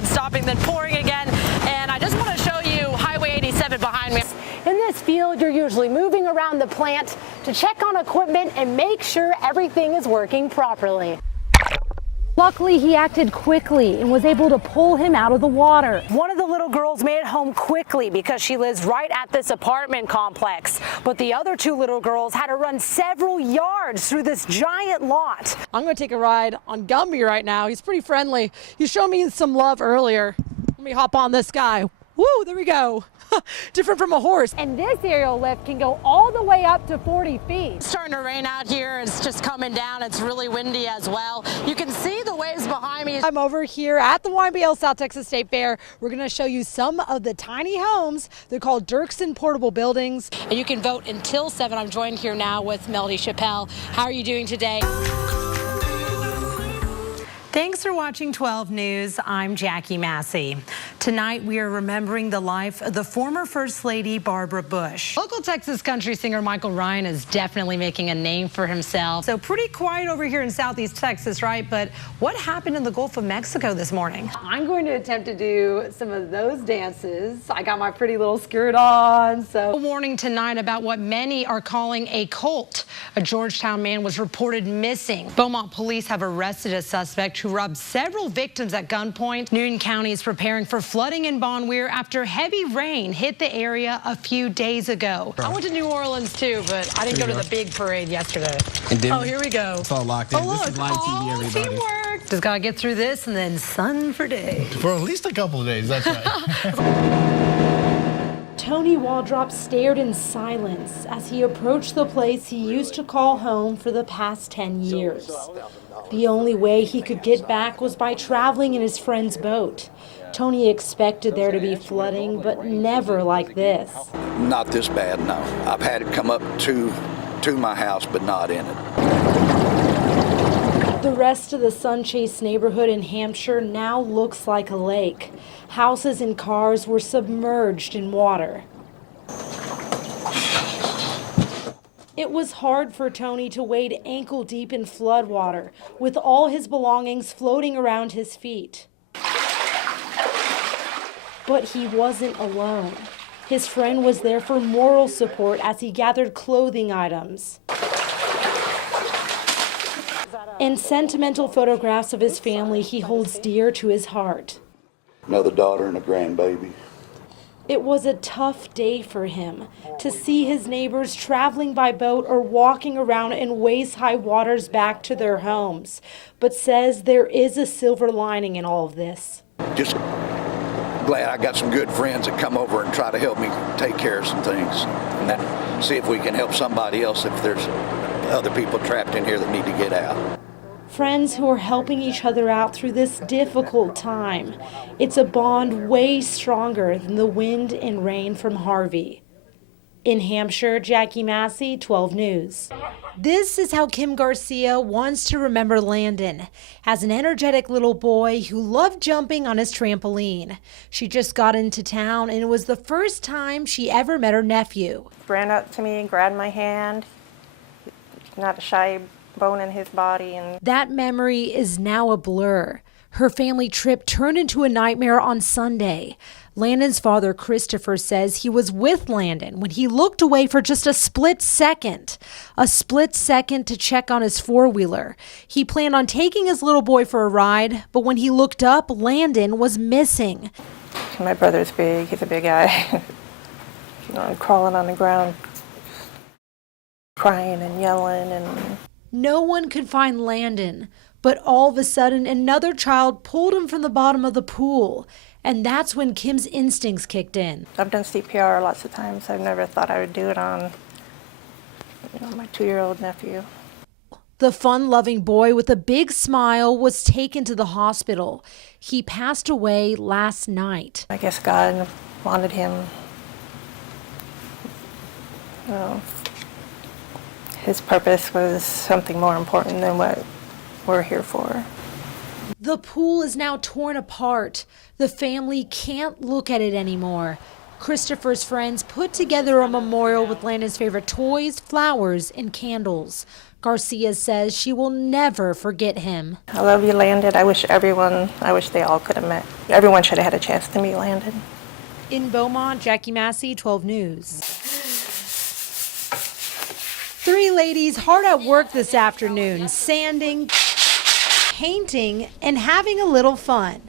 been stopping, then pouring again. And I just want to show you Highway 87 behind me. In this field, you're usually moving around the plant to check on equipment and make sure everything is working properly. Luckily, he acted quickly and was able to pull him out of the water. One of the little girls made it home quickly because she lives right at this apartment complex. But the other two little girls had to run several yards through this giant lot. I'm going to take a ride on Gumby right now. He's pretty friendly. He showed me some love earlier. Let me hop on this guy. Woo, there we go. Different from a horse. And this aerial lift can go all the way up to 40 feet. It's starting to rain out here. It's just coming down. It's really windy as well. You can see the waves behind me. I'm over here at the YMBL South Texas State Fair. We're going to show you some of the tiny homes. They're called Dirksen Portable Buildings. And you can vote until 7. I'm joined here now with Melody Chappelle. How are you doing today? Thanks for watching 12 News. I'm Jacque Masse. Tonight we are remembering the life of the former First Lady Barbara Bush. Local Texas country singer Michael Ryan is definitely making a name for himself. So pretty quiet over here in Southeast Texas, right? But what happened in the Gulf of Mexico this morning? I'm going to attempt to do some of those dances. I got my pretty little skirt on, so. A warning tonight about what many are calling a cult. A Georgetown man was reported missing. Beaumont police have arrested a suspect who robbed several victims at gunpoint. Newton County is preparing for flooding in Bon Weir after heavy rain hit the area a few days ago. I went to New Orleans too, but I didn't go to the big parade yesterday. Oh, here we go. It's all locked in. This is live TV, everybody. Teamwork. Just gotta get through this and then sun for days. For at least a couple of days, that's right. Tony Waldrop stared in silence as he approached the place he used to call home for the past 10 years. The only way he could get back was by traveling in his friend's boat. Tony expected there to be flooding, but never like this. Not this bad, no. I've had it come up to my house, but not in it. The rest of the Sunchase neighborhood in Hampshire now looks like a lake. Houses and cars were submerged in water. It was hard for Tony to wade ankle deep in floodwater with all his belongings floating around his feet. But he wasn't alone. His friend was there for moral support as he gathered clothing items and sentimental photographs of his family he holds dear to his heart. Another daughter and a grandbaby. It was a tough day for him to see his neighbors traveling by boat or walking around in waist-high waters back to their homes, but says there is a silver lining in all of this. Just glad I got some good friends that come over and try to help me take care of some things, and then see if we can help somebody else if there's other people trapped in here that need to get out. Friends who are helping each other out through this difficult time. It's a bond way stronger than the wind and rain from Harvey. In Hampshire, Jacque Masse, 12 News. This is how Kim Garcia wants to remember Landon, as an energetic little boy who loved jumping on his trampoline. She just got into town, and it was the first time she ever met her nephew. Ran up to me and grabbed my hand, not a shy bone in his body. And that memory is now a blur. Her family trip turned into a nightmare on Sunday. Landon's father, Christopher, says he was with Landon when he looked away for just a split second to check on his four-wheeler. He planned on taking his little boy for a ride, but when he looked up, Landon was missing. My brother's big. He's a big guy. I'm crawling on the ground, crying and yelling. And no one could find Landon, but all of a sudden another child pulled him from the bottom of the pool, and that's when Kim's instincts kicked in. I've done CPR lots of times. I've never thought I would do it on my 2-year-old nephew. The fun-loving boy with a big smile was taken to the hospital. He passed away last night. I guess God wanted him. His purpose was something more important than what we're here for. The pool is now torn apart. The family can't look at it anymore. Christopher's friends put together a memorial with Landon's favorite toys, flowers, and candles. Garcia says she will never forget him. I love you, Landon. I wish they all could have met. Everyone should have had a chance to meet Landon. In Beaumont, Jacque Masse, 12 News. 3 ladies hard at work this afternoon, sanding, painting, and having a little fun.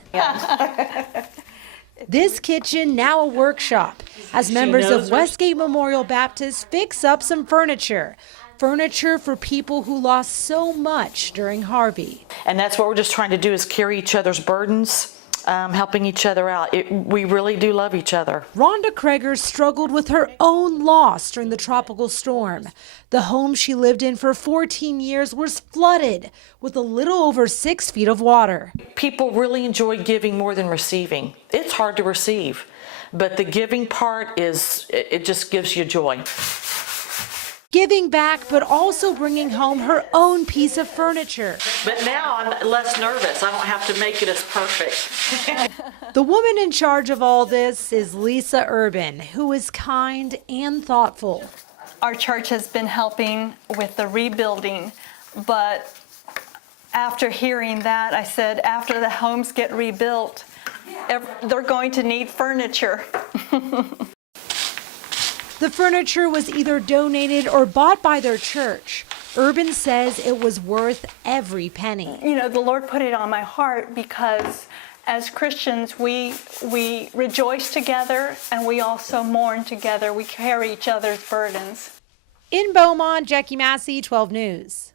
This kitchen now a workshop as members of Westgate Memorial Baptist fix up some furniture. Furniture for people who lost so much during Harvey. And that's what we're just trying to do, is carry each other's burdens, helping each other out. We really do love each other. Rhonda Kreger struggled with her own loss during the tropical storm. The home she lived in for 14 years was flooded with a little over 6 feet of water. People really enjoy giving more than receiving. It's hard to receive, but the giving part it just gives you joy. Giving back, but also bringing home her own piece of furniture. But now I'm less nervous. I don't have to make it as perfect. The woman in charge of all this is Lisa Urban, who is kind and thoughtful. Our church has been helping with the rebuilding, but after hearing that, I said, after the homes get rebuilt, they're going to need furniture. The furniture was either donated or bought by their church. Urban says it was worth every penny. You know, the Lord put it on my heart because as Christians, we rejoice together and we also mourn together. We carry each other's burdens. In Beaumont, Jacque Masse, 12 News.